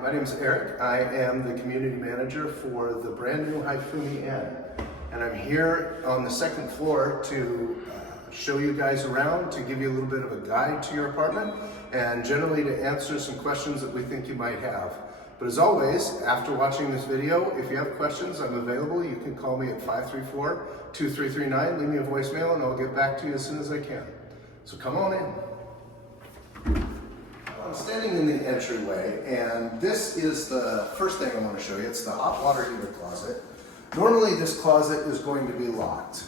my name is Eric. I am the community manager for the brand new Hifumi En. And I'm here on the second floor to show you guys around, to give you a little bit of a guide to your apartment, and generally to answer some questions that we think you might have. But as always, after watching this video, if you have questions, I'm available. You can call me at 534-2339, leave me a voicemail, and I'll get back to you as soon as I can. So come on in. I'm standing in the entryway, and this is the first thing I want to show you. It's the hot water heater closet. Normally this closet is going to be locked.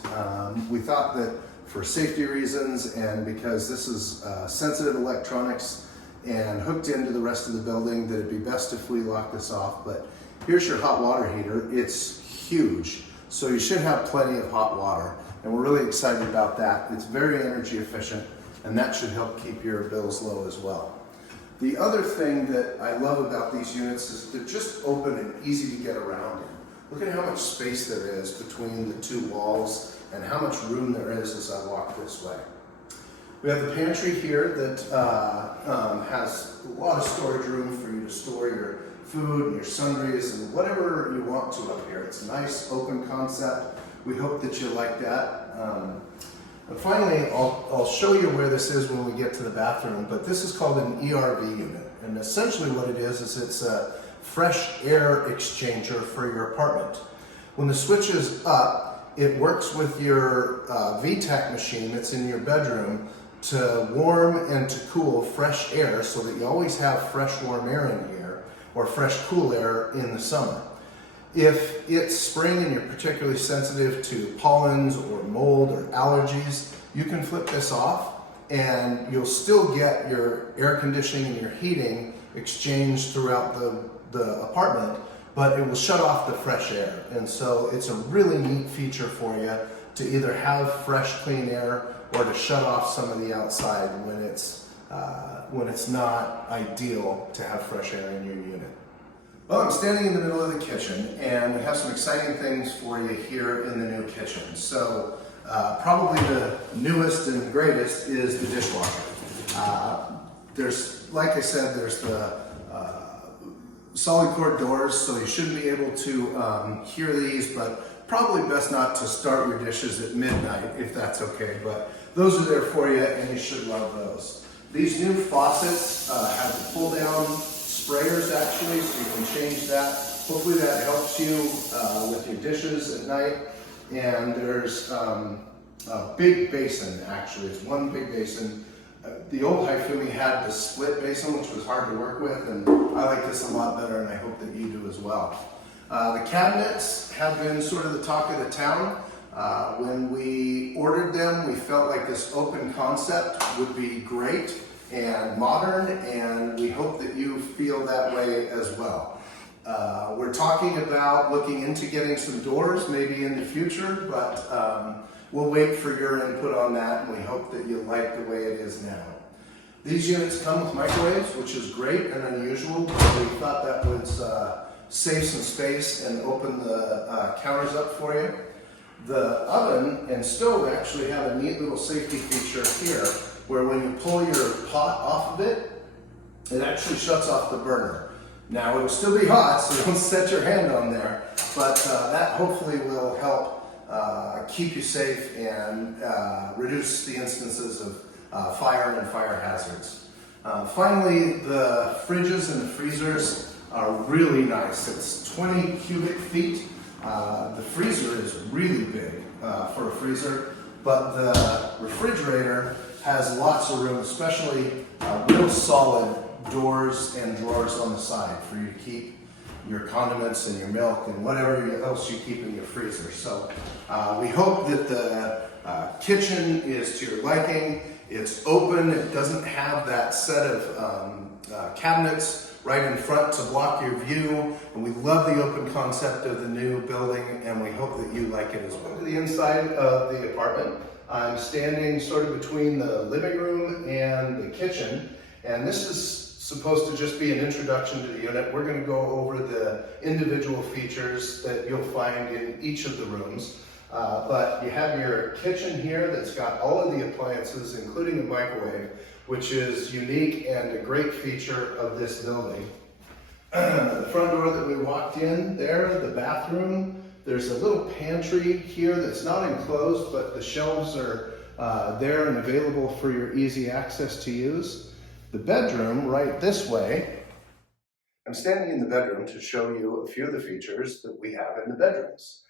We thought that for safety reasons and because this is sensitive electronics and hooked into the rest of the building, that it'd be best if we lock this off. But here's your hot water heater. It's huge, so you should have plenty of hot water, and we're really excited about that. It's very energy efficient, and that should help keep your bills low as well. The other thing that I love about these units is they're just open and easy to get around in. Look at how much space there is between the two walls and how much room there is as I walk this way. We have the pantry here that has a lot of storage room for you to store your food and your sundries and whatever you want to up here. It's a nice open concept. We hope that you like that. And finally, I'll show you where this is when we get to the bathroom, but this is called an ERV unit. And essentially what it is it's a fresh air exchanger for your apartment. When the switch is up, it works with your VTAC machine that's in your bedroom to warm and to cool fresh air so that you always have fresh warm air in here, or fresh cool air in the summer. If it's spring and you're particularly sensitive to pollens or mold or allergies, you can flip this off and you'll still get your air conditioning and your heating exchanged throughout the apartment, but it will shut off the fresh air. And so it's a really neat feature for you to either have fresh, clean air or to shut off some of the outside when it's not ideal to have fresh air in your unit. Well, I'm standing in the middle of the kitchen, and we have some exciting things for you here in the new kitchen. So probably the newest and greatest is the dishwasher. Like I said, there's the solid core doors, so you shouldn't be able to hear these, but probably best not to start your dishes at midnight if that's okay. But those are there for you, and you should love those. These new faucets have the pull down sprayers actually, so you can change that. Hopefully that helps you with your dishes at night. And there's a big basin actually. It's one big basin. The old Hifumi had the split basin, which was hard to work with, and I like this a lot better, and I hope that you do as well. The cabinets have been sort of the talk of the town. When we ordered them, we felt like this open concept would be great and modern, and we hope that you feel that way as well. We're talking about looking into getting some doors maybe in the future, but we'll wait for your input on that, and we hope that you like the way it is now. These units come with microwaves, which is great and unusual, but we thought that would save some space and open the counters up for you. The oven and stove actually have a neat little safety feature here, where when you pull your pot off of it, it actually shuts off the burner. Now it'll still be hot, so don't set your hand on there, but that hopefully will help keep you safe and reduce the instances of fire and fire hazards. Finally, the fridges and the freezers are really nice. It's 20 cubic feet. The freezer is really big for a freezer, but the refrigerator has lots of room, especially real solid doors and drawers on the side for you to keep your condiments and your milk and whatever else you keep in your freezer. So we hope that the kitchen is to your liking. It's open, it doesn't have that set of cabinets right in front to block your view, and we love the open concept of the new building, and we hope that you like it as well. To the inside of the apartment, I'm standing sort of between the living room and the kitchen, and this is supposed to just be an introduction to the unit. We're going to go over the individual features that you'll find in each of the rooms. But you have your kitchen here that's got all of the appliances, including a microwave, which is unique and a great feature of this building. The front door that we walked in there, the bathroom, there's a little pantry here that's not enclosed, but the shelves are there and available for your easy access to use. The bedroom right this way. I'm standing in the bedroom to show you a few of the features that we have in the bedrooms.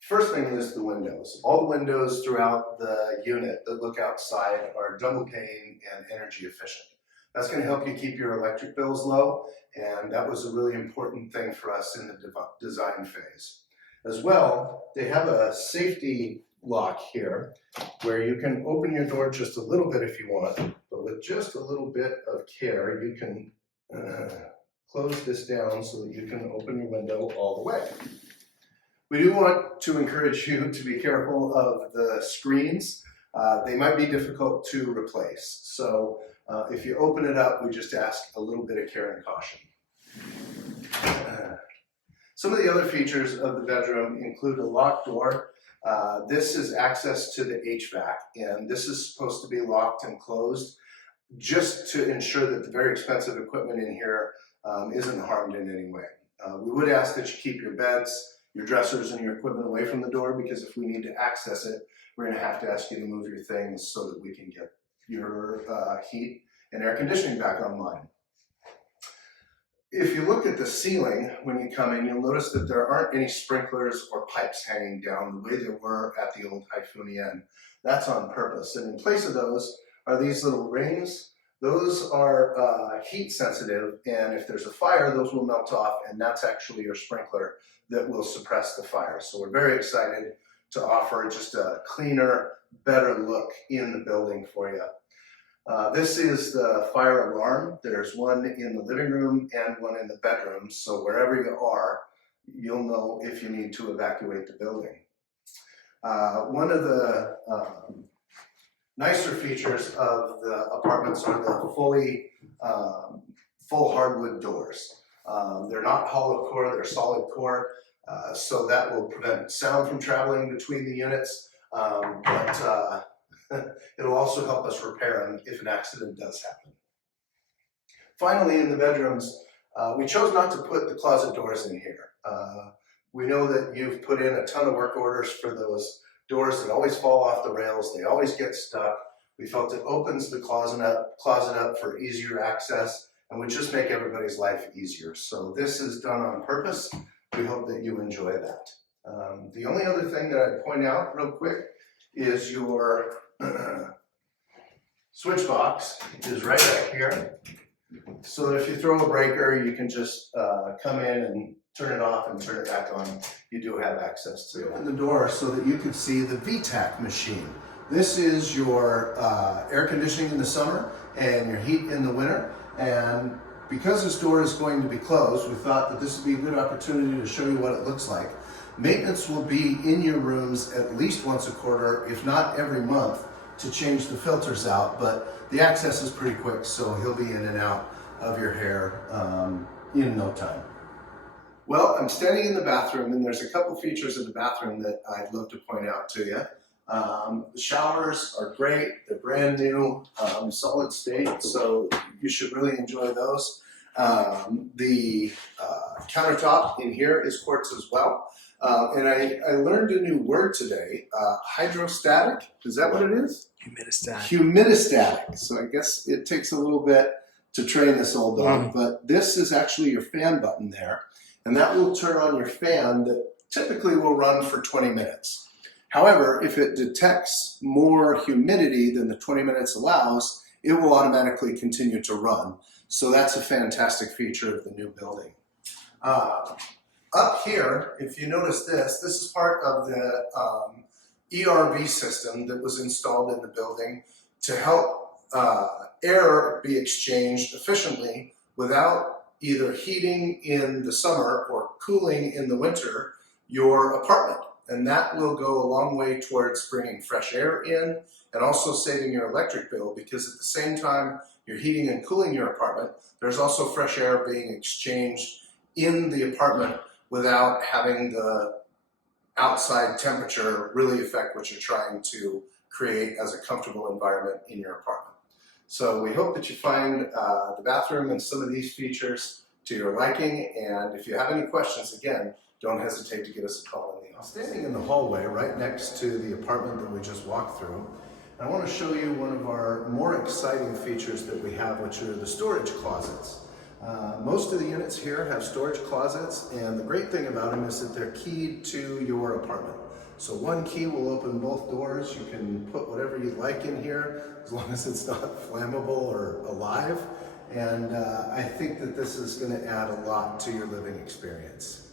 First thing is the windows. All the windows throughout the unit that look outside are double pane and energy efficient. That's going to help you keep your electric bills low, and that was a really important thing for us in the design phase. As well, they have a safety lock here where you can open your door just a little bit if you want, but with just a little bit of care, you can close this down so that you can open your window all the way. We do want to encourage you to be careful of the screens. They might be difficult to replace. So if you open it up, we just ask a little bit of care and caution. Some of the other features of the bedroom include a locked door. This is access to the HVAC, and this is supposed to be locked and closed just to ensure that the very expensive equipment in here isn't harmed in any way. We would ask that you keep your beds, your dressers, and your equipment away from the door, because if we need to access it, we're going to have to ask you to move your things so that we can get your heat and air conditioning back online. If you look at the ceiling when you come in, you'll notice that there aren't any sprinklers or pipes hanging down the way there were at the old Hifumi En. That's on purpose. And in place of those are these little rings. Those are heat sensitive, and if there's a fire, those will melt off, and that's actually your sprinkler that will suppress the fire. So we're very excited to offer just a cleaner, better look in the building for you. This is the fire alarm. There's one in the living room and one in the bedroom, so wherever you are, you'll know if you need to evacuate the building. One of the nicer features of the apartments are the full hardwood doors. They're not hollow core, they're solid core, so that will prevent sound from traveling between the units, but it'll also help us repair them if an accident does happen. Finally, in the bedrooms, we chose not to put the closet doors in here. We know that you've put in a ton of work orders for those doors that always fall off the rails, they always get stuck. We felt it opens the closet up for easier access and would just make everybody's life easier. So this is done on purpose. We hope that you enjoy that. The only other thing that I'd point out real quick is your switch box is right back here. So that if you throw a breaker, you can just come in and turn it off and turn it back on. You do have access to it. Open the door so that you can see the VTAC machine. This is your air conditioning in the summer and your heat in the winter. And because this door is going to be closed, we thought that this would be a good opportunity to show you what it looks like. Maintenance will be in your rooms at least once a quarter, if not every month, to change the filters out, but the access is pretty quick, so he'll be in and out of your hair in no time. Well, I'm standing in the bathroom, and there's a couple features of the bathroom that I'd love to point out to you. The showers are great, they're brand new, solid state, so you should really enjoy those. The countertop in here is quartz as well. And I learned a new word today, hydrostatic. Is that what it is? Humidistatic. Humidistatic. So I guess it takes a little bit to train this old dog, but this is actually your fan button there, and that will turn on your fan that typically will run for 20 minutes. However, if it detects more humidity than the 20 minutes allows, it will automatically continue to run. So that's a fantastic feature of the new building. Up here, if you notice this is part of the ERV system that was installed in the building to help air be exchanged efficiently without either heating in the summer or cooling in the winter your apartment. And that will go a long way towards bringing fresh air in and also saving your electric bill, because at the same time you're heating and cooling your apartment, there's also fresh air being exchanged in the apartment without having the outside temperature really affect what you're trying to create as a comfortable environment in your apartment. So we hope that you find the bathroom and some of these features to your liking. And if you have any questions, again, don't hesitate to give us a call in the office. Standing in the hallway right next to the apartment that we just walked through, I want to show you one of our more exciting features that we have, which are the storage closets. Most of the units here have storage closets, and the great thing about them is that they're keyed to your apartment. So one key will open both doors. You can put whatever you like in here, as long as it's not flammable or alive. And I think that this is going to add a lot to your living experience.